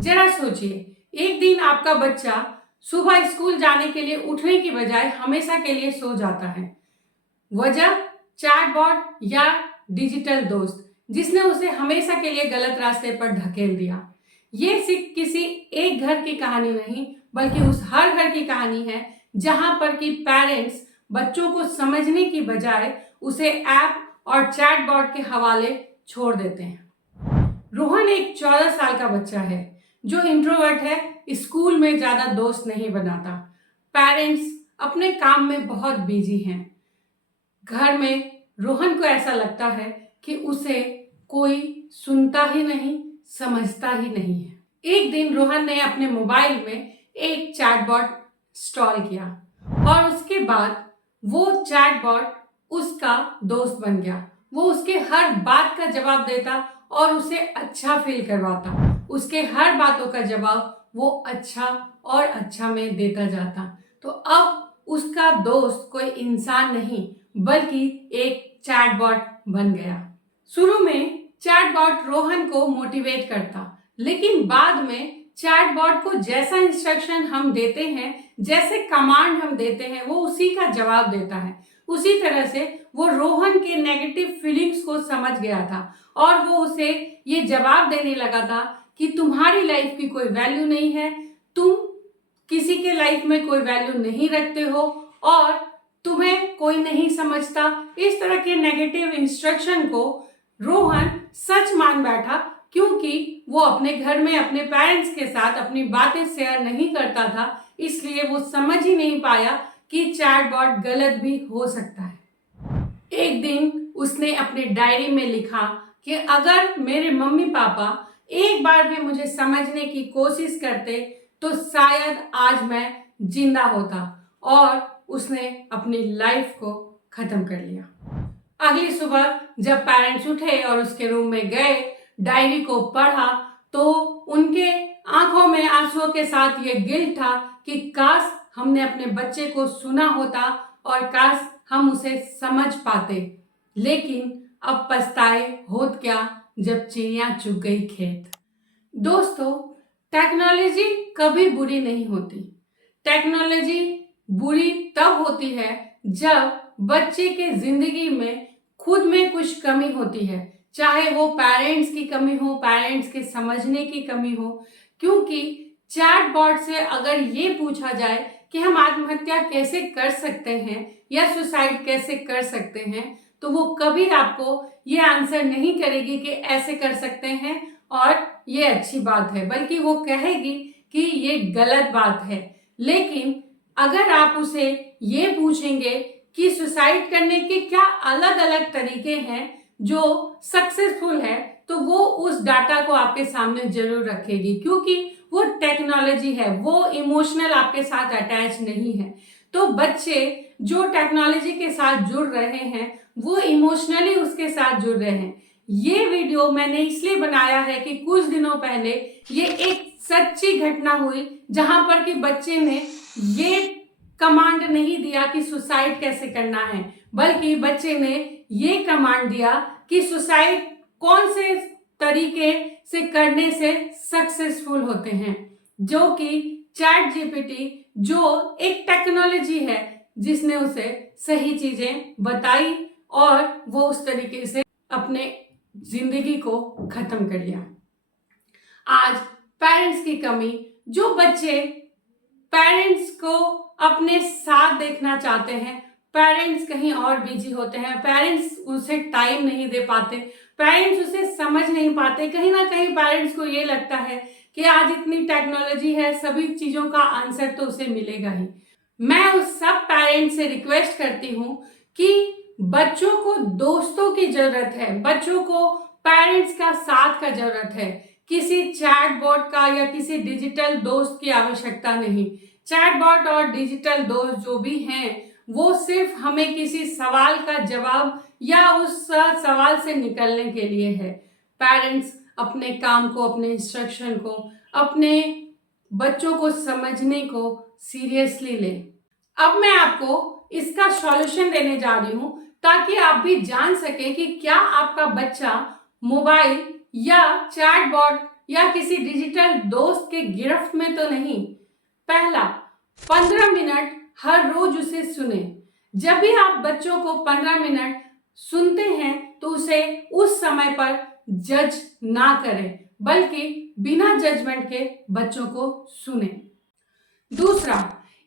जरा सोचिए, एक दिन आपका बच्चा सुबह स्कूल जाने के लिए उठने की बजाय हमेशा के लिए सो जाता है। वजह चैटबॉट या डिजिटल दोस्त जिसने उसे हमेशा के लिए गलत रास्ते पर धकेल दिया। ये सिर्फ किसी एक घर की कहानी नहीं, बल्कि उस हर घर की कहानी है जहां पर कि पेरेंट्स बच्चों को समझने की बजाय उसे ऐप और चैटबॉट के हवाले छोड़ देते हैं। रोहन एक 14 साल का बच्चा है जो इंट्रोवर्ट है, स्कूल में ज्यादा दोस्त नहीं बनाता। पेरेंट्स अपने काम में बहुत बिजी हैं। घर में रोहन को ऐसा लगता है कि उसे कोई सुनता ही नहीं, समझता ही नहीं है। एक दिन रोहन ने अपने मोबाइल में एक चैटबॉट इंस्टॉल किया और उसके बाद वो चैटबॉट उसका दोस्त बन गया। वो उसके हर बात का जवाब देता और उसे अच्छा फील करवाता। उसके हर बातों का जवाब वो अच्छा और अच्छा में देता जाता। तो अब उसका दोस्त कोई इंसान नहीं, बल्कि एक चैटबॉट बन गया। शुरू में चैटबॉट रोहन को मोटिवेट करता, लेकिन बाद में चैटबॉट को जैसा इंस्ट्रक्शन हम देते हैं, जैसे कमांड हम देते हैं, वो उसी का जवाब देता है। उसी तरह से वो रोहन के नेगेटिव फीलिंग्स को समझ गया था और वो उसे ये जवाब देने लगा था कि तुम्हारी लाइफ की कोई वैल्यू नहीं है, तुम किसी के लाइफ में कोई वैल्यू नहीं रखते हो और तुम्हें कोई नहीं समझता। इस तरह के नेगेटिव इंस्ट्रक्शन को रोहन सच मान बैठा, क्योंकि वो अपने घर में अपने पेरेंट्स के साथ अपनी बातें शेयर नहीं करता था। इसलिए वो समझ ही नहीं पाया कि चैटबॉट गलत भी हो सकता है। एक दिन उसने अपने डायरी में लिखा कि अगर मेरे मम्मी पापा एक बार भी मुझे समझने की कोशिश करते तो शायद आज मैं जिंदा होता, और उसने अपनी लाइफ को खत्म कर लिया। अगली सुबह जब पेरेंट्स उठे और उसके रूम में गए, डायरी को पढ़ा, तो उनके आंखों में आंसुओं के साथ ये गिल्ट था कि काश हमने अपने बच्चे को सुना होता और काश हम उसे समझ पाते। लेकिन अब पछताए होत क्या जब चिड़िया चुग गई खेत। दोस्तों, टेक्नोलॉजी कभी बुरी नहीं होती। टेक्नोलॉजी बुरी तब होती है जब बच्चे के जिंदगी में खुद में कुछ कमी होती है, चाहे वो पेरेंट्स की कमी हो, पेरेंट्स के समझने की कमी हो। क्योंकि चैटबॉट से अगर ये पूछा जाए कि हम आत्महत्या कैसे कर सकते हैं या सुसाइड कैसे कर सकते हैं, तो वो कभी आपको ये आंसर नहीं करेगी कि ऐसे कर सकते हैं और ये अच्छी बात है, बल्कि वो कहेगी कि ये गलत बात है। लेकिन अगर आप उसे ये पूछेंगे कि सुसाइड करने के क्या अलग अलग तरीके हैं जो सक्सेसफुल है, तो वो उस डाटा को आपके सामने जरूर रखेगी, क्योंकि वो टेक्नोलॉजी है, वो इमोशनल आपके साथ अटैच नहीं है। तो बच्चे जो टेक्नोलॉजी के साथ जुड़ रहे हैं, वो इमोशनली उसके साथ जुड़ रहे हैं। ये वीडियो मैंने इसलिए बनाया है कि कुछ दिनों पहले ये एक सच्ची घटना हुई, जहां पर कि बच्चे ने ये कमांड नहीं दिया कि सुसाइड कैसे करना है, बल्कि बच्चे ने ये कमांड दिया कि सुसाइड कौन से तरीके से करने से सक्सेसफुल होते हैं, जो कि चैट जीपीटी जो एक टेक्नोलॉजी है जिसने उसे सही चीजें बताई और वो उस तरीके से अपने जिंदगी को खत्म कर लिया। आज पेरेंट्स की कमी, जो बच्चे पेरेंट्स को अपने साथ देखना चाहते हैं, पेरेंट्स कहीं और बिजी होते हैं, पेरेंट्स उसे टाइम नहीं दे पाते, पेरेंट्स उसे समझ नहीं पाते। कहीं ना कहीं पेरेंट्स को ये लगता है कि आज इतनी टेक्नोलॉजी है, सभी चीजों का आंसर तो उसे मिलेगा ही। मैं उस सब पेरेंट्स से रिक्वेस्ट करती हूँ कि बच्चों को दोस्तों की जरूरत है, बच्चों को पेरेंट्स का साथ का जरूरत है, किसी चैटबॉट का या किसी डिजिटल दोस्त की आवश्यकता नहीं। चैटबॉट और डिजिटल दोस्त जो भी हैं, वो सिर्फ हमें किसी सवाल का जवाब या उस सवाल से निकलने के लिए है। पेरेंट्स अपने काम को, अपने इंस्ट्रक्शन को, अपने बच्चों को समझने को सीरियसली लें। अब मैं आपको इसका सॉल्यूशन देने जा रही हूं, ताकि आप भी जान सके कि क्या आपका बच्चा मोबाइल या चैटबॉट या किसी डिजिटल दोस्त के गिरफ्त में तो नहीं। पहला, 15 मिनट हर रोज उसे सुने। जब भी आप बच्चों को 15 मिनट सुनते हैं तो उसे उस समय पर जज ना करें, बल्कि बिना जजमेंट के बच्चों को सुने। दूसरा,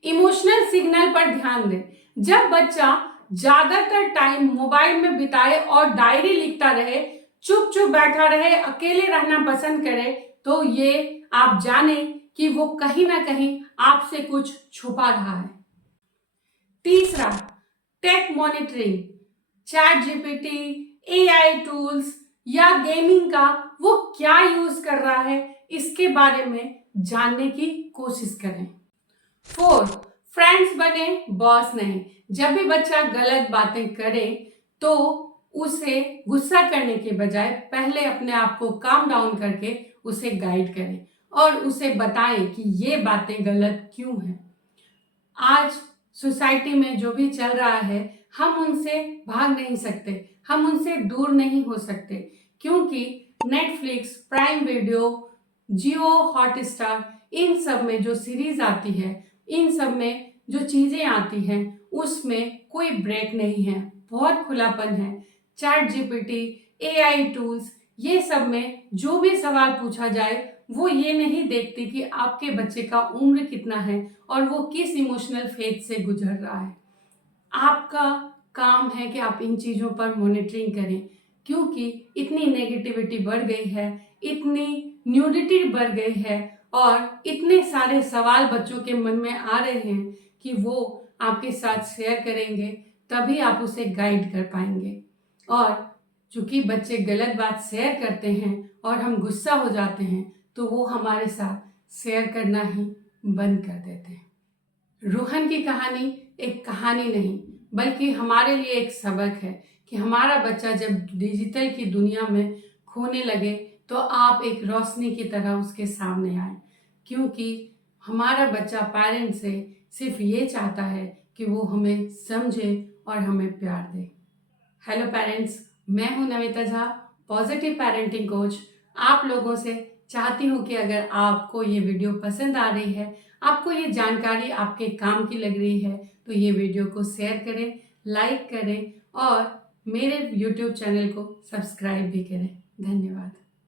इमोशनल सिग्नल पर ध्यान दें। जब बच्चा ज्यादातर टाइम मोबाइल में बिताए और डायरी लिखता रहे, चुप चुप बैठा रहे, अकेले रहना पसंद करे, तो ये आप जाने कि वो कहीं ना कहीं आपसे कुछ छुपा रहा है। तीसरा, tech monitoring, chat GPT, AI tools या गेमिंग का वो क्या यूज कर रहा है, इसके बारे में जानने की कोशिश करें। 4, फ्रेंड्स बने, बॉस नहीं। जब भी बच्चा गलत बातें करे तो उसे गुस्सा करने के बजाय पहले अपने आप को काम डाउन करके उसे गाइड करें और उसे बताएं कि ये बातें गलत क्यों हैं। आज सोसाइटी में जो भी चल रहा है, हम उनसे भाग नहीं सकते, हम उनसे दूर नहीं हो सकते, क्योंकि नेटफ्लिक्स, प्राइम वीडियो, जियो हॉटस्टार, इन सब में जो सीरीज आती है, इन सब में जो चीजें आती हैं, उसमें कोई ब्रेक नहीं है, बहुत खुलापन है। चैट जीपीटी, एआई टूल्स, ये सब में जो भी सवाल पूछा जाए वो ये नहीं देखती कि आपके बच्चे का उम्र कितना है और वो किस इमोशनल फेज से गुजर रहा है। आपका काम है कि आप इन चीज़ों पर मॉनिटरिंग करें, क्योंकि इतनी नेगेटिविटी बढ़ गई है, इतनी न्यूडिटी बढ़ गई है और इतने सारे सवाल बच्चों के मन में आ रहे हैं कि वो आपके साथ शेयर करेंगे, तभी आप उसे गाइड कर पाएंगे। और चूंकि बच्चे गलत बात शेयर करते हैं और हम गुस्सा हो जाते हैं, तो वो हमारे साथ शेयर करना ही बंद कर देते हैं। रोहन की कहानी एक कहानी नहीं, बल्कि हमारे लिए एक सबक है कि हमारा बच्चा जब डिजिटल की दुनिया में खोने लगे तो आप एक रोशनी की तरह उसके सामने आए, क्योंकि हमारा बच्चा पेरेंट्स से सिर्फ ये चाहता है कि वो हमें समझे और हमें प्यार दे। हेलो पेरेंट्स, मैं हूं Namita Jha, positive parenting coach. आप लोगों से चाहती हूँ कि अगर आपको ये वीडियो पसंद आ रही है, आपको ये जानकारी आपके काम की लग रही है, तो ये वीडियो को शेयर करें, लाइक करें और मेरे YouTube चैनल को सब्सक्राइब भी करें। धन्यवाद।